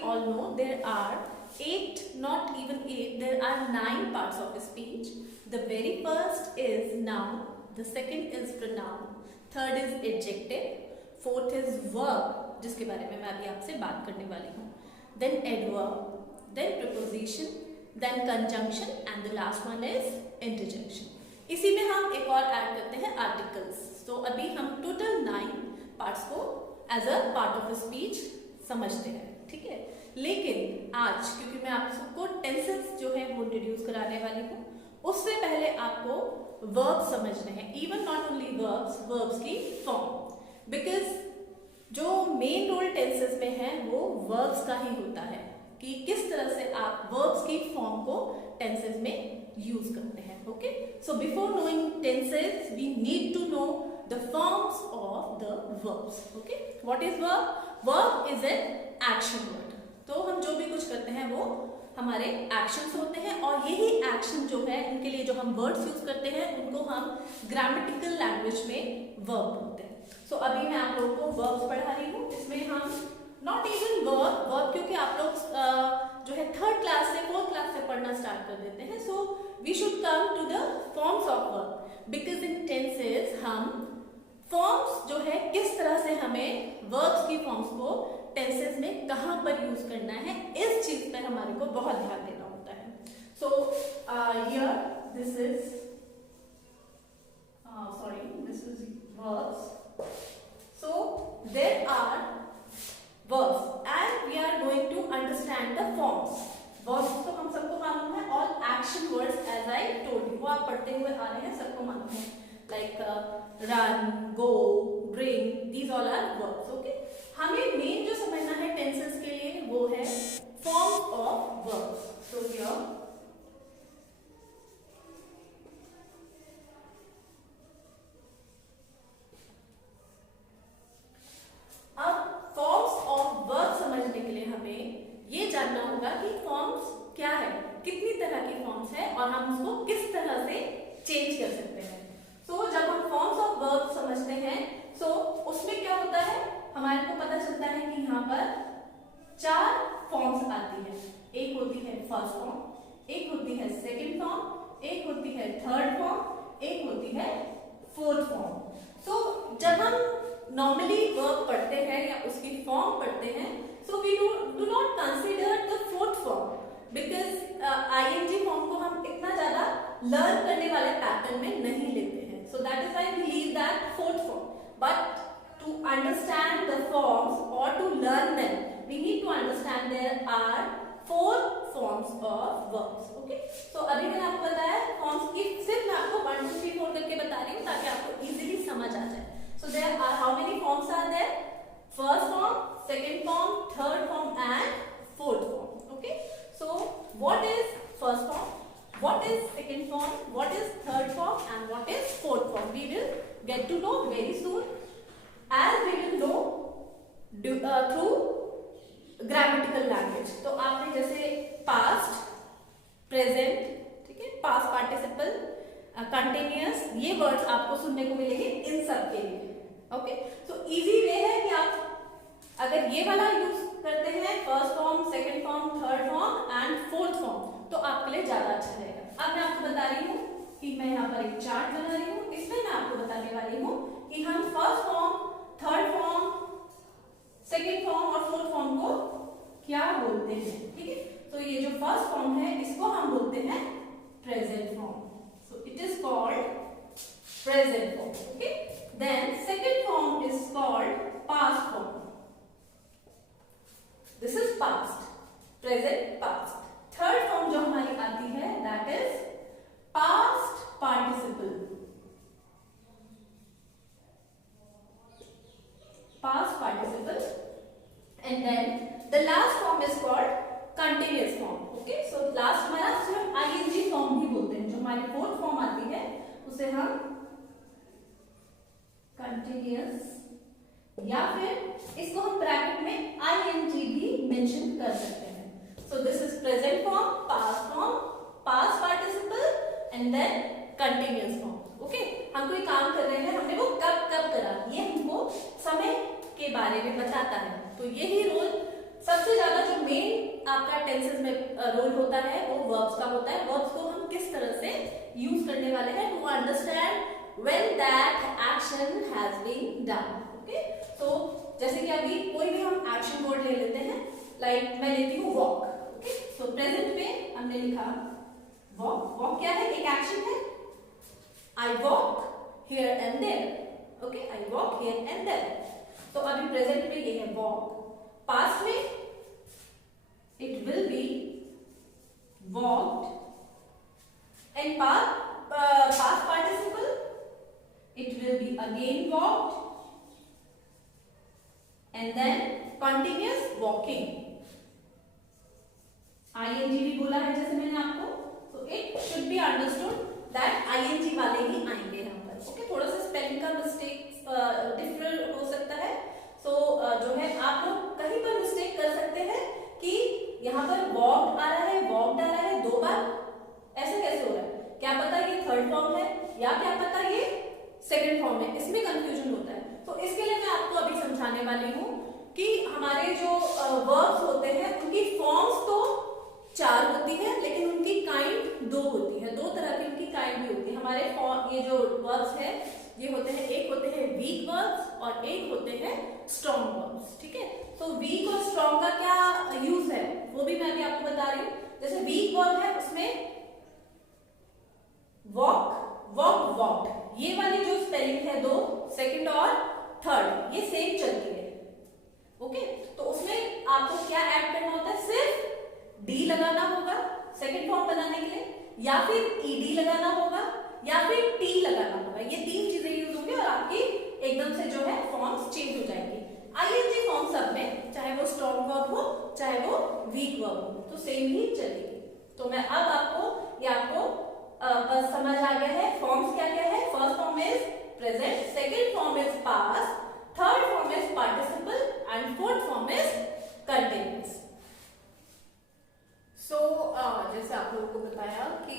we all know, there are 8, not even 8, there are 9 parts of speech. The very first is noun, the second is pronoun, third is adjective, fourth is verb, जिसके बारे में मैं अभी आपसे बात करने वाली हूँ, then adverb, then preposition, then conjunction and the last one is interjection. इसी में हम एक और ऐड करते हैं articles. तो अभी हम टोटल 9 पार्ट्स को as a part of speech समझते हैं, ठीक है। लेकिन आज क्योंकि मैं आप सबको टेंसेस जो है वो इंट्रोड्यूस कराने वाली हूँ, उससे पहले आपको वर्ब्स समझने हैं, इवन नॉट ओनली वर्ब्स की फॉर्म, बिकॉज जो मेन रोल टेंसेस में है वो वर्ब्स का ही होता है कि किस तरह से आप वर्ब्स की फॉर्म को टेंसेस में यूज करते हैं। Okay, so before knowing tenses we need to know the forms of the verbs. Okay, what is verb? Verb is an action word. तो हम जो भी कुछ करते हैं वो हमारे एक्शंस होते हैं, और यही एक्शन जो है इनके लिए जो हम वर्ड्स यूज करते हैं उनको हम ग्रामेटिकल लैंग्वेज में वर्ब बोलते हैं। सो अभी मैं आप लोगों को वर्ब्स पढ़ा रही हूँ, इसमें हम नॉट इवन वर्ब क्योंकि आप लोग जो है 3rd क्लास से 4th क्लास से पढ़ना स्टार्ट कर देते हैं, so we should come to the forms of verb, because in tenses हम फॉर्म्स जो है किस तरह से हमें वर्ब्स की फॉर्म्स को टेंसेस में कहां पर यूज करना है, इस चीज पर हमारे को बहुत ध्यान देना होता है। So here this is verbs. So there are verbs and we are going to understand the forms. Verbs तो हम सबको मालूम है, all action words as I told you, वो आप पढ़ते हुए आ रहे हैं, सबको मालूम है, like run, go, bring, these all are verbs. Okay, हमें मेन जो समझना है टेंसेस के लिए वो है forms of verbs. So here अब forms of verbs समझने के लिए हमें ये जानना होगा कि forms क्या है, कितनी तरह की forms है और हम उसको किस तरह से चेंज कर सकते हैं। तो जब हम फॉर्म्स ऑफ वर्ब समझते हैं तो उसमें क्या होता है, हमारे को पता चलता है कि यहाँ पर 4 फॉर्म्स आती है। एक होती है फर्स्ट फॉर्म, एक होती है सेकंड फॉर्म, एक होती है थर्ड फॉर्म, एक होती है फोर्थ फॉर्म। तो जब हम नॉर्मली वर्ब पढ़ते हैं या उसकी फॉर्म पढ़ते हैं, so we do not consider the fourth form, because ING form को हम इतना ज्यादा लर्न करने वाले पैटर्न में नहीं लेते हैं। So that is why we leave that fourth form. But to understand the forms or to learn them, we need to understand there are 4 forms of verbs. Okay? So अभी मैंने आपको बताया forms की, सिर्फ मैं आपको 1 2 3 4 करके बता रही हूँ ताकि आपको easily समझ आ जाए। So there are how many forms are there? First form, second form, third form and fourth form. Okay? So what is first form? What is second form, what is third form and what is fourth form? We will get to know very soon, as we will know through grammatical language. तो आपने जैसे past, present, ठीक है, past participle, continuous, ये words आपको सुनने को मिलेंगे इन सब के लिए। ओके, सो इजी वे है कि आप अगर ये वाला यूज करते हैं first form, second form, third form and fourth form, तो आपके लिए ज्यादा अच्छा रहेगा। अब मैं आपको बता रही हूँ कि मैं यहाँ पर एक चार्ट बना रही हूँ, इसमें मैं आपको बताने वाली हूँ कि हम first form, third form, second form और फोर्थ फॉर्म को क्या बोलते हैं। ठीक है, तो ये जो फर्स्ट फॉर्म है इसको हम बोलते हैं present form. So it is called present form. Okay, then second form is called past form. This is past, present, past. Third form जो हमारी आती है that is past participle. Past participle and then the last form is called continuous form. Okay, so last हमारा हम ING form भी बोलते हैं। जो हमारी फोर्थ फॉर्म आती है उसे हम कंटिन्यूअस या फिर इसको हम ब्रैकेट में आईएनजी भी मेंशन कर सकते हैं। So this is present form, past participle and then continuous form. Okay? हम कोई काम कर रहे हैं, हमने वो कब करा, ये हमको समय के बारे में बताता है। तो यही रोल सब सबसे ज्यादा जो मेन आपका टेंसेस में रोल होता है वो वर्ब्स का होता है। वर्ब्स को हम किस तरह से यूज करने वाले हैं to understand when that action has been done. Okay, तो जैसे कि अभी कोई भी हम एक्शन वर्ड ले लेते हैं, लाइक मैं लेती हूँ वॉक। ओके, तो प्रेजेंट में हमने लिखा वॉक। वॉक क्या है? एक एक्शन है। I walk here and there. Okay, I walk here and there. तो अभी प्रेजेंट में ये है वॉक। पास्ट में it will be walked, and past participle it will be again walked, and then continuous walking. ING भी बोला है जैसे मैंने आपको, तो it should be understood that ING वाले ही आएंगे यहाँ पर। ओके, थोड़ा सा स्पेलिंग का मिस्टेक डिफरेंट हो सकता है। सो जो है आप लोग कहीं पर मिस्टेक कर सकते हैं कि यहाँ पर वॉक्ड आ रहा है, वॉक्ड आ रहा है 2 बार, ऐसे कैसे हो रहा है? क्या पता ये थर्ड फॉर्म है या क्या पता ये सेकंड फॉर्म है, इसमें कंफ्यूजन होता है। तो इसके लिए मैं आपको अभी समझाने वाली हूँ कि हमारे जो वर्ब्स होते हैं उनकी फॉर्म्स तो 4 होती है, लेकिन उनकी काइंड 2 होती है। 2 तरह की उनकी काइंड भी होती है। हमारे ये जो वर्ब्स है ये होते हैं, एक होते हैं वीक वर्ब्स और एक होते हैं स्ट्रॉन्ग वर्ब्स। ठीक है, तो वीक और स्ट्रॉन्ग का क्या यूज है वो भी मैं अभी आपको बता रही हूँ। जैसे वीक वर्ब है उसमें वॉक, वॉक, वॉक्ड, ये वाली जो स्पेलिंग है 2, सेकंड और थर्ड, ये सेम चलती है। ओके, तो उसमें आपको क्या ऐड करना होता है? सिर्फ डी लगाना होगा सेकंड फॉर्म बनाने के लिए, या फिर ईडी लगाना होगा, या फिर टी लगाना होगा। ये 3 चीजें यूज होंगी और आपकी एकदम से जो है फॉर्म्स चेंज हो जाएंगी। आईएनजी फॉर्म सब में, चाहे वो स्ट्रॉन्ग वर्ब हो चाहे वो वीक वर्ब हो, तो सेम ही चलेगी। तो मैं अब आपको ये आपको बस समझ आ गया है फॉर्म्स क्या क्या है। First form is present, second form is past, third form is participle and fourth form is continuous. So जैसे आप लोगों को बताया कि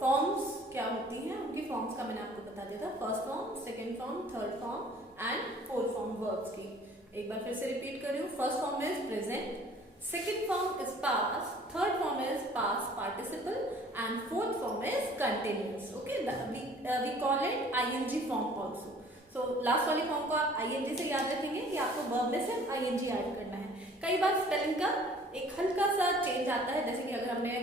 फॉर्म्स क्या होती हैं, उनकी फॉर्म्स का मैंने आपको बता दिया था। First form, second form, third form and fourth form verbs की। एक बार फिर से रिपीट कर रही हूँ। First form is present, second form is past, third form is past participle and fourth form is continuous. Okay, we call it ING form also. So last वाली form को आप आईएनजी से याद रखेंगे कि आपको वर्ब में सिर्फ आईएनजी ऐड करना है। कई बार स्पेलिंग का एक हल्का सा चेंज आता है, जैसे कि अगर हमने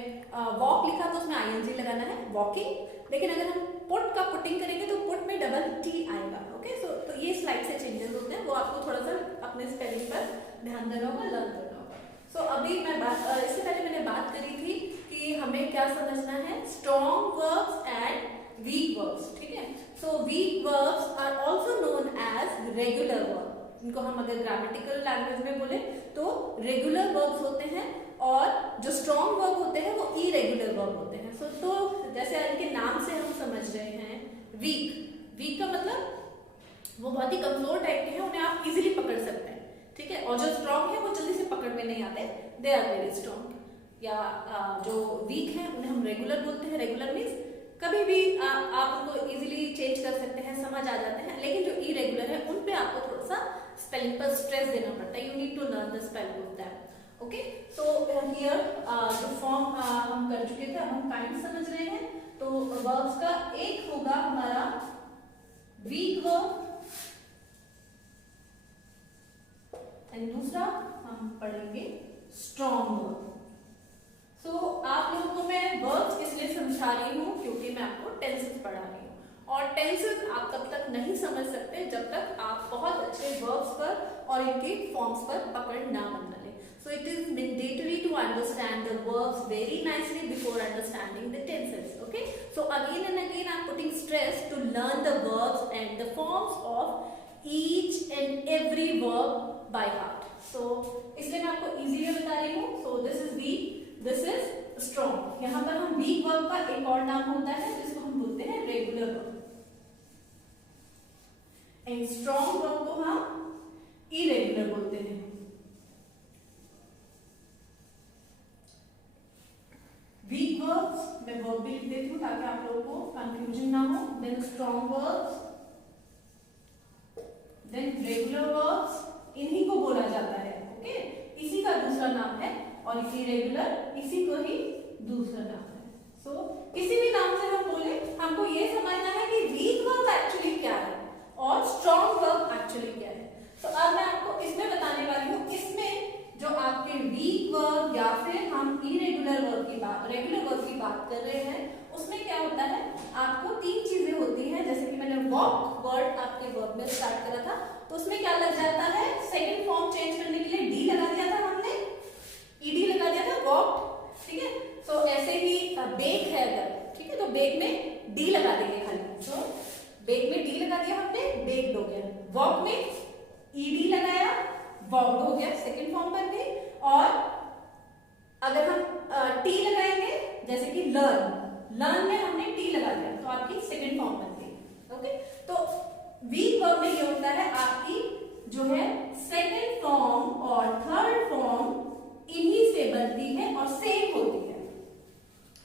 वॉक लिखा तो उसमें आईएनजी लगाना है, वॉकिंग, लेकिन अगर हम पुट का पुटिंग करेंगे तो पुट में डबल टी आएगा। ओके, सो तो ये स्लाइड से चेंजेस होते हैं, वो आपको थोड़ा सा अपने स्पेलिंग पर ध्यान देना होगा, लर्न करना होगा। सो अभी मैं इससे पहले मैंने बात करी थी कि हमें क्या समझना है, strong verbs and weak verbs. ठीक है, so weak verbs are also known as regular verb. इनको हम अगर ग्रामेटिकल लैंग्वेज में बोले तो रेगुलर वर्ब्स होते हैं, और जो स्ट्रॉन्ग वर्ब होते हैं वो इरेगुलर वर्ब होते हैं। सो तो जैसे इनके नाम से हम समझ रहे हैं, वीक, वीक का मतलब वो बहुत ही कमजोर टाइप के हैं, उन्हें आप इजीली पकड़ सकते हैं। ठीक है, और जो स्ट्रॉन्ग है वो जल्दी से पकड़ में नहीं आते, दे आर वेरी स्ट्रॉन्ग। या जो वीक है उन्हें हम रेगुलर बोलते हैं। रेगुलर मीन्स कभी भी आप उनको इजीली चेंज कर सकते हैं, समझ आ जाते हैं। लेकिन जो इरेगुलर है उन पे आपको थोड़ा सा स्पेलिंग पर स्ट्रेस देना पड़ता है, you need to learn the spelling of that. Okay, so here जो फॉर्म हम कर चुके थे, अब हम काइंड समझ रहे हैं। तो वर्ब्स का एक होगा हमारा वीक वर्ब एंड दूसरा हम पढ़ेंगे स्ट्रॉन्ग वर्ब। सो आप लोगों को मैं वर्ब्स इसलिए समझा रही हूँ क्योंकि मैं आपको टेंसेस पढ़ा रही हूँ, और टेंसेस आप तब तक नहीं समझ सकते जब तक आप बहुत अच्छे वर्ब्स पर और इनके फॉर्म्स पर पकड़ ना बना लें। So it is mandatory to understand the verbs very nicely before understanding the tenses. Okay, so again and again I am putting stress to learn the verbs and the forms of each and every verb by heart. So इसलिए मैं आपको easily बता रही हूँ। So this is weak, this is strong. यहाँ पर हम week verb का एक और नाम होता है जिसको हम बोलते हैं regular verb, and strong verb को हम इरेगुलर बोलते हैं। वीक वर्ब्स मैं वर्ब भी लिख देती हूँ ताकि आप लोगों को कंफ्यूजन ना हो। Then strong verbs, then regular verbs, इन्हीं को बोला जाता है। ओके, इसी का दूसरा और इरेगुलर इसी को ही दूसरा नाम है। सो किसी भी नाम से हम बोले, हमको ये समझना है कि वीक वर्ब एक्चुअली क्या है और स्ट्रॉन्ग वर्ब एक्चुअली क्या है। तो अब मैं आपको इसमें बताने वाली हूँ, इसमें जो आपके वीक वर्ब या फिर हम इरेगुलर वर्ब की बात, रेगुलर वर्ब की बात कर रहे हैं, उसमें क्या होता है, आपको तीन चीजें होती हैं। जैसे कि मैंने वॉक वर्ड आपके वर्ब में स्टार्ट करा था, तो उसमें क्या लग जाता है, सेकंड फॉर्म चेंज करने के लिए डी लगा दिया था हमने, ईडी लगा दिया था वॉक, ठीक है। तो ऐसे ही बेक है अगर, ठीक है, तो बेक में डी लगा देंगे खाली। तो बेक में डी लगा दिया हमने, बेक्ड हो गया। वॉक में ईडी लगाया, वॉक्ड हो गया, सेकंड फॉर्म बन गई। और अगर हम टी लगाएंगे, जैसे कि लर्न, लर्न में हमने टी लगा दिया तो आपकी सेकंड फॉर्म बन गई। ओके, तो वीक वर्ब में ये होता है आपकी जो है सेकंड फॉर्म और थर्ड फॉर्म इन्हीं से बनती है और सेम होती है।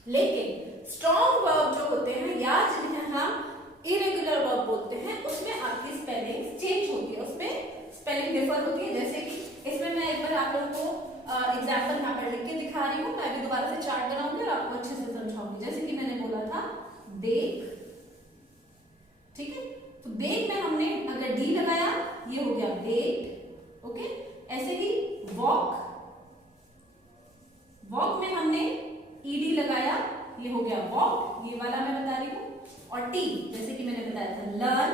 लेकिन स्ट्रॉन्ग वर्ब जो होते हैं या जिन्हें हम इरेगुलर वर्ब बोलते हैं, उसमें आपकी स्पेलिंग चेंज होती है, उसमें स्पेलिंग डिफर होती है। जैसे कि इसमें मैं एक बार आप लोगों को एग्जाम्पल यहाँ पर लिख के दिखा रही हूँ, मैं भी दोबारा से चार्ट बनाऊंगी और आपको अच्छे से समझाऊंगी। जैसे कि मैंने बोला था बेक, ठीक है, तो बेक में हमने अगर डी लगाया ये हो गया बेक, ओके। ऐसे ही वॉक, वॉक में हमने ईडी लगाया ये हो गया वॉक, ये वाला मैं बता रही हूँ। और टी, जैसे कि मैंने बताया था लर्न,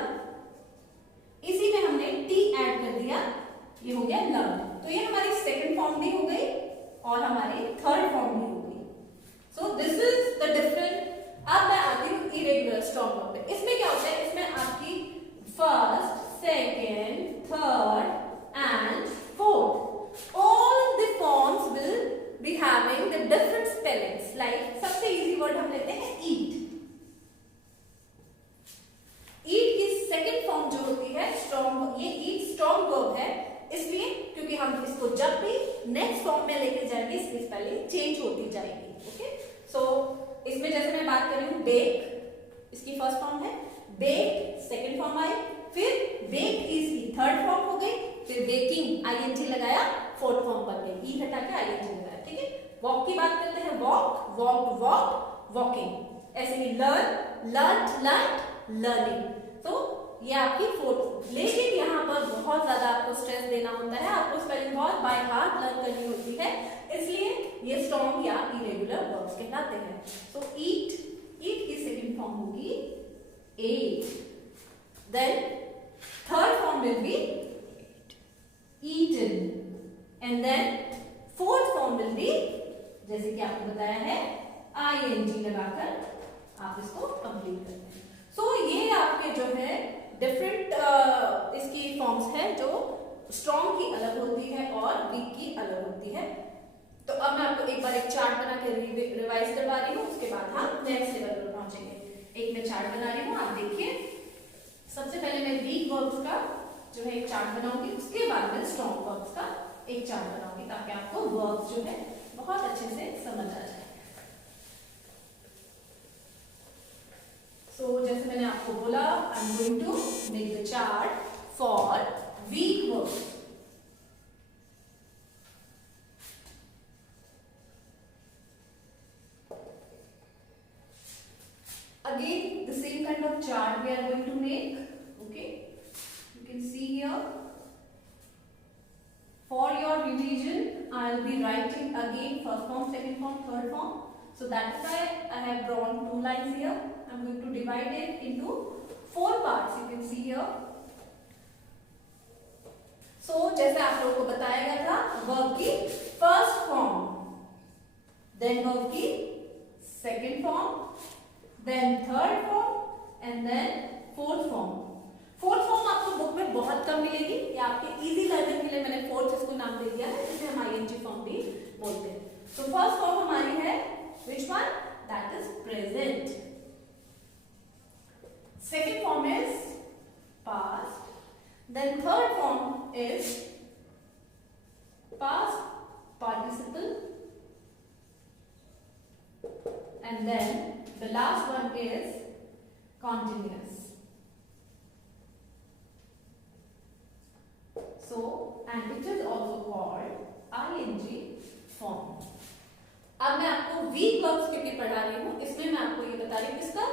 इसी में हमने टी ऐड कर दिया, ये हो गया लर्न। तो ये हमारी सेकंड फॉर्म भी हो गई और हमारी थर्ड फॉर्म भी हो गई। सो दिस इज द डिफरेंट। अब मैं आती हूँ इरेगुलर स्ट्रॉन्ग वर्ब पे। इसमें क्या होता है, इसमें आपकी first, second, third and fourth all the forms will be having the different spellings. Like सबसे इजी वर्ड हम लेते हैं ईट। ईट की सेकंड फॉर्म जो होती है स्ट्रॉन्ग, ये ईट स्ट्रॉन्ग वर्ब है इसलिए क्योंकि हम इसको जब भी नेक्स्ट फॉर्म में लेके जाएंगे इसकी स्पेलिंग चेंज होती जाएगी। ओके, सो इसमें जैसे मैं बात कर रही हूँ बेक, इसकी फर्स्ट फॉर्म है, बेक सेकंड फॉर्म आई, फिर बेक इसकी थर्ड फॉर्म हो गई, फिर बेकिंग आईएनजी लगाया फोर्थ फॉर्म बन गई, ई हटा के आईएनजी लगाया, ठीक है। वॉक की बात करते हैं, वॉक, वॉक, वॉक, वॉकिंग। ऐसे ही लर्न, लर्न, लर्न, लर्निंग। तो ये आपकी फोर्थ। लेकिन यहाँ पर बहुत ज्यादा आपको स्ट्रेस देना होता है, आपको स्पेलिंग बहुत बाय हार्ट लर्न करनी होती है, इसलिए ये स्ट्रॉन्ग या इरेगुलर वर्ब्स कहलाते हैं। तो ईट, ईट की सेकंड फॉर्म होगी ate, then third form will be eaten and then fourth form will be, जैसे कि आपको बताया है, आईएनजी लगाकर आप इसको कंप्लीट करते हैं। सो ये आपके जो है डिफरेंट इसकी फॉर्म्स है, जो स्ट्रॉन्ग की अलग होती है और वीक की अलग होती है। तो अब मैं आपको एक बार एक चार्ट बना के रिवाइज करवा रही हूँ, उसके बाद हम नेक्स्ट लेवल पर पहुंचेंगे। एक मैं चार्ट बना रही हूँ, आप देखिए। सबसे पहले मैं वीक वर्ब्स का जो है एक चार्ट बनाऊंगी, उसके बाद मैं स्ट्रॉन्ग वर्ब्स का एक चार्ट बनाऊंगी, ताकि आपको वर्ब्स जो है बहुत अच्छे से समझ आ जाए। So, जैसे मैंने आपको बोला, I am going to make the chart for weak verb. Again, the same kind of chart we are going to make. Okay, you can see here. For your revision, I will be writing again first form, second form, third form. So that is why I have drawn two lines here. I am going to divide it into 4 parts. You can see here. So जैसे आप लोगों को बताया गया था, verb की first form, then verb की second form, then third form and then fourth form. Fourth form आपको बुक में बहुत कम मिलेगी, या आपके इजी लर्निंग के लिए मैंने फोर्थ इसको नाम दे दिया है, जिसे हम आईएनजी फॉर्म भी बोलते हैं। तो फर्स्ट फॉर्म हमारी है which one? That is present. Second form is past. Then third form is past participle. And then the last one is continuous. So, and it is also called ing form. अब मैं आपको week verbs के लिए पढ़ा रही हूँ, इसमें मैं आपको ये बता रही हूँ इसका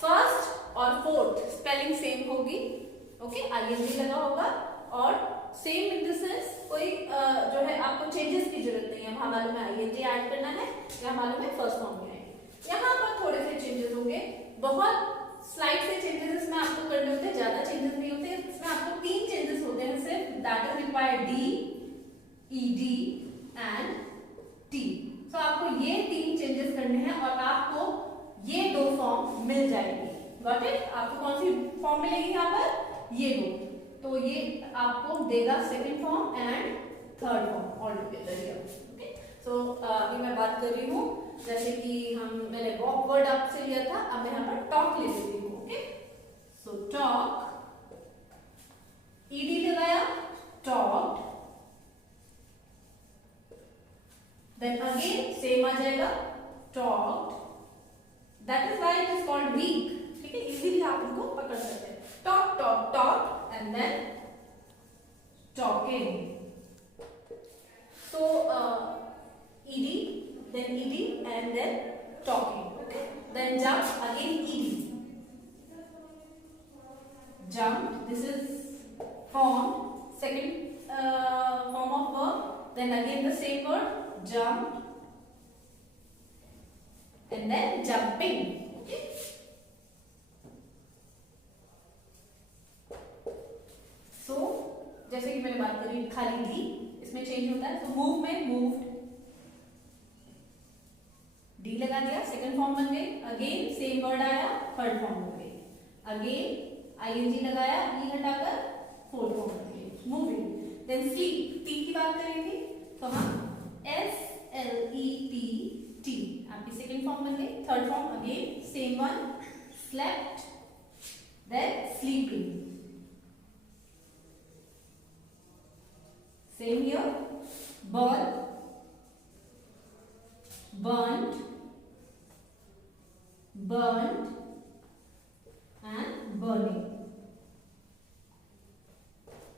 फर्स्ट और फोर्थ स्पेलिंग सेम होगी। ओके, आईएनजी लगा होगा और सेम इन द सेंस कोई जो है आपको चेंजेस की जरूरत नहीं है। वहां मालूम है आईएनजी ऐड करना है या मालूम है फर्स्ट फॉर्म में है। यहाँ पर थोड़े से चेंजेस होंगे, बहुत स्लाइड से चेंजेस इसमें आपको करने होते हैं, ज्यादा चेंजेस नहीं होते। इसमें आपको 3 चेंजेस होते हैं सिर्फ, that is required D, ED and T. तो आपको ये 3 चेंजेस करने हैं और आपको ये 2 फॉर्म मिल जाएगी। Got it? आपको कौन सी फॉर्म मिलेगी यहाँ पर? ये 2। तो ये आपको देगा second form and third form all together here. Okay, so अभी मैं बात कर रही हूँ जैसे कि मैंने वॉक वर्ड आपसे लिया था, अब मैं यहाँ पर टॉक ले लेती हूँ। ओके, सो टॉक, ईडी लगाया, टॉक, देन अगेन सेम आ जाएगा, talk. That is why it is called weak. ठीक है, इजीली आप इनको पकड़ सकते हैं। Talk talk talk and then talking. So ed, then ed and then talking. Okay, then jump, again ed, jump. This is form, second form of verb. Then again the same word, jump, and then jumping. Okay, so जैसे कि मैंने बात करी खाली D, इसमें change होता है। तो मूव में मूव्ड, डी लगा दिया, सेकंड फॉर्म बन गई। अगेन सेम वर्ड आया, थर्ड फॉर्म बन गई। अगेन आईएनजी लगाया, ई हटाकर फोर्थ फॉर्म बन गई, मूविंग। देन स्लीप, टी की बात करेंगे तो हम S L E P T, आपकी सेकंड फॉर्म बन गई। Third form again same one, slept, then sleeping. Same here, burn, burnt, burnt and burning.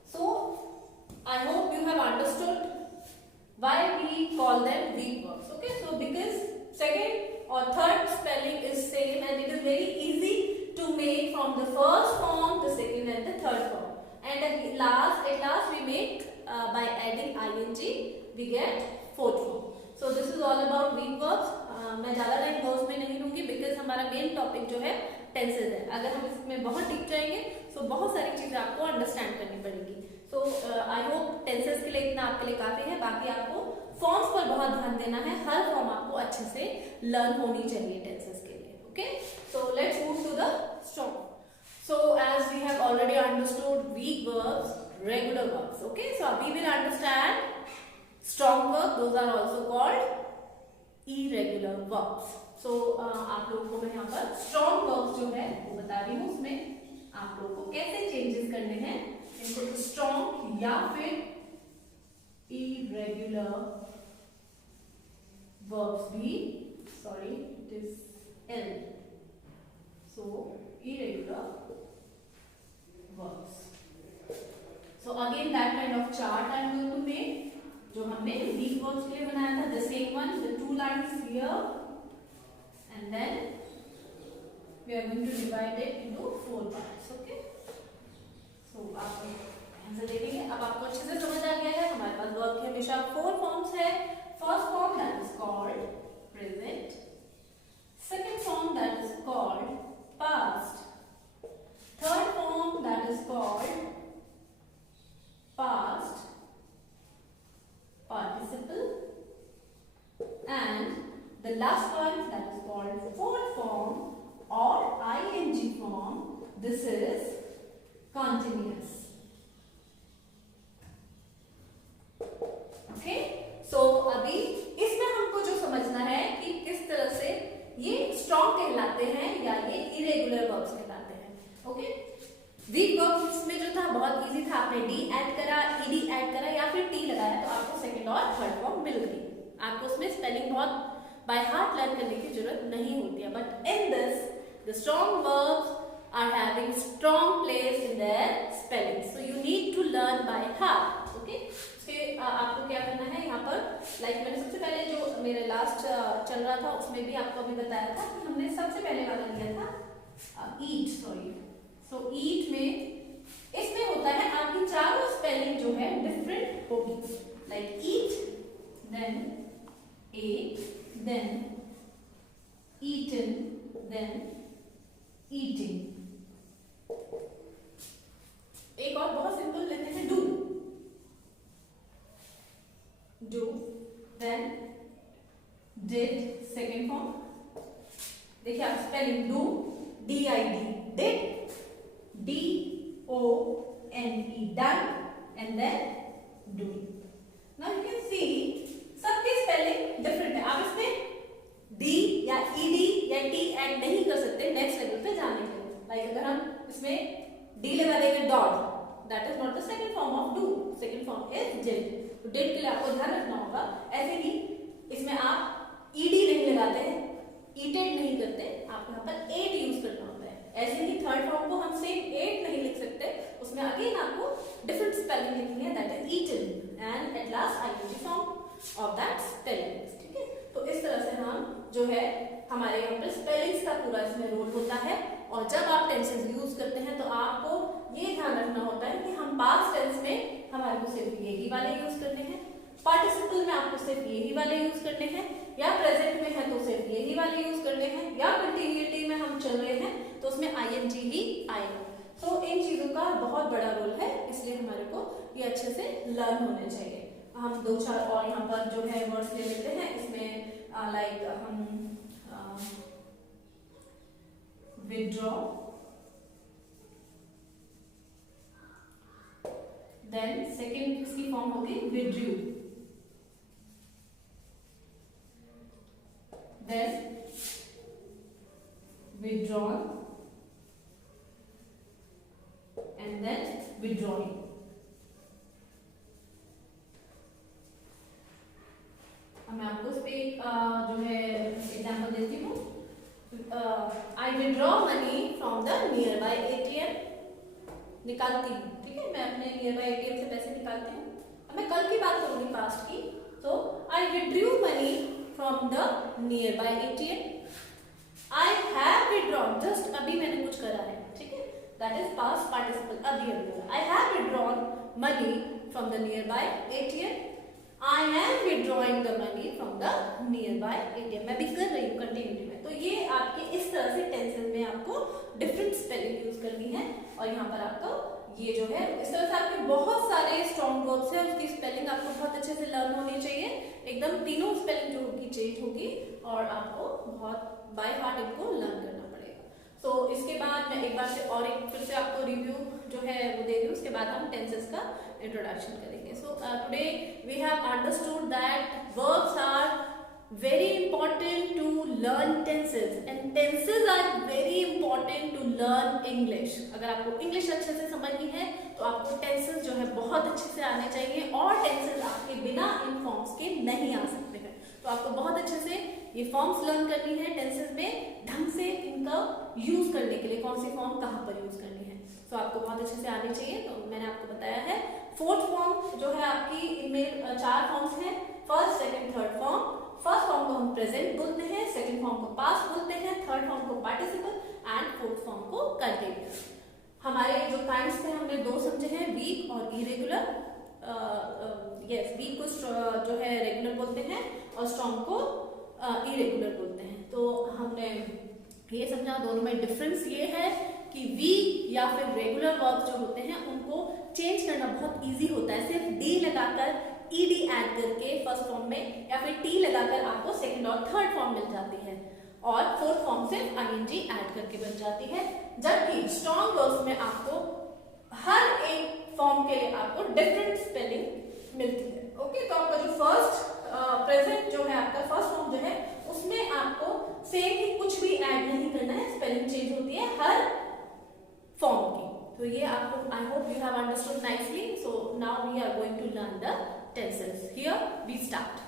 So I hope you have understood why we call them weak verbs. Okay, so because second or third spelling is same and it is very easy to make from the first form, the second and the third form. And at last we make by adding ing we get fourth form. So this is all about weak verbs. मैं ज़्यादा time verbs में नहीं लूँगी because हमारा main topic जो है tenses है। अगर हम इसमें बहुत टिक जाएंगे तो बहुत सारी चीज़ें आपको अंडरस्टैंड करनी पड़ेगी। सो आई होप टेंसेज के लिए इतना आपके लिए काफ़ी है। बाकी आपको फॉर्म्स पर बहुत ध्यान देना है, हर फॉर्म आपको अच्छे से लर्न होनी चाहिए टेंसेज के लिए। Okay, so let's move to the strong. So as we have already understood weak verbs, regular verbs. Okay, so we will understand strong verbs. Those are also called irregular verbs. So आप लोगों को मैं यहाँ पर strong verbs जो है वो बता रही हूँ, उसमें आप लोगों को कैसे changes करने हैं, इनको strong या फिर irregular verbs भी, sorry it is L. So irregular verbs. So again that kind of chart I am going to make जो हमने weak verbs के लिए बनाया था, the same one, the 2 lines here and then we are going to divide it into 4 parts. Okay, so आप ध्यान से देखेंगे। अब आपको अच्छे से समझ आ गया है हमारे पास verb के हमेशा 4 forms है। First form that is called present, second form that is called past, third form that is called past participle, and the last one that is called fourth form or ing form. This is continuous. Okay, so अभी इसमें हमको जो समझना है कि किस तरह से ये स्ट्रॉन्ग कहलाते हैं या ये इरेगुलर वर्ब्स कहलाते हैं। ओके, वीक वर्ब्स में जो था बहुत इजी था, आपने डी ऐड करा, ईडी ऐड करा या फिर टी लगाया तो आपको सेकंड और थर्ड फॉर्म मिल गई। आपको उसमें स्पेलिंग बहुत बाय हार्ट लर्न करने की जरूरत नहीं होती है, but in this the strong verbs are having strong place in their spelling, so you need to learn by heart. Okay, आपको क्या करना है यहाँ पर, लाइक मैंने सबसे पहले मेरे लास्ट चल रहा था उसमें भी आपको अभी बताया था कि हमने सबसे पहले वाला लिया था ईट, सॉरी। सो ईट में इसमें होता है आपकी चारों स्पेलिंग जो है डिफरेंट होगी, like eat, then ate, then eaten, then eating. एक और बहुत सिंपल लेते हैं do, do, then did second form. देखिए आप spelling do, DID, did, DONE, done, and then doing. Now you can see सबकी स्पेलिंग डिफरेंट है। आप इसमें डी या ईडी या टी ऐड नहीं कर सकते नेक्स्ट लेवल पे जाने के लिए। लाइक अगर हम इसमें डी लगा देंगे dot, that is not the second form of do, second form is did. तो डिड के लिए आपको ध्यान रखना होगा। ऐसे ही इसमें आप ईडी नहीं लगाते हैं, ईटेड नहीं करते, आपको यहाँ पर एट यूज करना होता है। ऐसे ही थर्ड फॉर्म को हम सेम एट नहीं लिख सकते, उसमें अगेन आपको डिफरेंट स्पेलिंग लिखनी है, that is eaten, and at last ING form of that spelling. ठीक है, तो इस तरह से हम जो है हमारे यहाँ पर स्पेलिंग्स का पूरा इसमें रोल होता है। और जब आप टेंसेस यूज करते हैं तो आपको ये ध्यान रखना होता है कि हम पास्ट टेंस में हमारे को सिर्फ यही वाले यूज करने हैं, पार्टिसिपल में आपको सिर्फ यही वाले यूज करने हैं, या प्रेजेंट में है तो सिर्फ यही वाले यूज करने हैं, या कंटिन्यूटी में हम चल रहे हैं तो उसमें आईएनजी ही आएगा। तो इन चीजों का बहुत बड़ा रोल है, इसलिए हमारे को ये अच्छे से लर्न होने चाहिए। हम दो चार और यहाँ पर जो है वर्ड्स ले लेते हैं। इसमें लाइक हम विड्रॉ, देन सेकेंड इसकी फॉर्म होगी withdrew, then withdrawn, and then withdrawing. मैं आपको इस पे जो है एग्जाम्पल देती हूँ। आई withdraw money from the nearby ATM, निकालती हूँ। ठीक है, मैं अपने नियर बाय ATM से पैसे निकालती हूँ। अब मैं कल की बात करूंगी पास्ट की, तो I withdrew money from the nearby ATM, I have withdrawn, just अभी मैंने कुछ करा है। ठीक है, दैट इज पास्ट पार्टिसिपल, अभी अभी। आई have withdrawn money from the nearby ATM, I am withdrawing the money from the nearby ATM. मैं भी कर रही हूँ कंटिन्यूटी में। तो ये आपके इस तरह से टेंसेस में आपको डिफरेंट स्पेलिंग यूज करनी है। और यहाँ पर आपको ये जो है इस तरह से आपके बहुत सारे स्ट्रॉन्ग वर्ब्स हैं, उसकी स्पेलिंग आपको बहुत अच्छे से लर्न होनी चाहिए। एकदम तीनों स्पेलिंग जो होगी चेंज होगी और आपको बहुत बाय हार्ट इनको लर्न करना पड़ेगा। तो इसके बाद मैं एक बार से और एक फिर से आपको रिव्यू जो है वो दे दूँ, उसके बाद हम टेंसेस का इंट्रोडक्शन करेंगे। So today we have understood that verbs are very important to learn tenses and tenses are very important to learn English. अगर आपको इंग्लिश अच्छे से समझनी है तो आपको टेंसेस जो है बहुत अच्छे से आने चाहिए, और टेंसेस आपके बिना इन फॉर्म्स के नहीं आ सकते हैं। तो आपको बहुत अच्छे से ये फॉर्म्स लर्न करनी है, टेंसेस में ढंग से इनका यूज करने के लिए कौन सी फॉर्म कहाँ पर यूज करनी है, तो आपको बहुत अच्छे से आनी चाहिए। तो मैंने आपको बताया है फोर्थ फॉर्म जो है आपकी, इनमें चार फॉर्म्स हैं, first second third form. First form को हम प्रेजेंट बोलते हैं, सेकंड फॉर्म को पास्ट बोलते हैं, थर्ड फॉर्म को पार्टिसिपल एंड फोर्थ फॉर्म को कंटिन्यूअस। हमारे जो काइंड्स थे हमने दो समझे हैं, वीक और इरेगुलर। यस, वीक को जो है रेगुलर बोलते हैं और स्ट्रॉन्ग को इरेगुलर बोलते हैं। तो हमने ये समझा दोनों में डिफरेंस ये है कि वीक या फिर रेगुलर वर्ब्स जो होते हैं उनको चेंज करना बहुत इजी होता है, सिर्फ डी लगाकर ईडी ऐड करके फर्स्ट फॉर्म में, या फिर टी लगाकर आपको सेकंड और थर्ड फॉर्म मिल जाती है, और फोर्थ फॉर्म से आईएनजी ऐड करके बन जाती है। जबकि स्ट्रॉन्ग वर्ब्स में आपको हर एक फॉर्म के लिए आपको डिफरेंट स्पेलिंग मिलती है। ओके, तो आपका जो फर्स्ट प्रेजेंट जो है आपका फर्स्ट फॉर्म जो है उसमें आपको सेम ही कुछ भी ऐड नहीं करना है, स्पेलिंग चेंज होती है हर फॉर्म की। तो ये आपको, I hope you have understood nicely. So now we are going to learn the tenses. Here we start.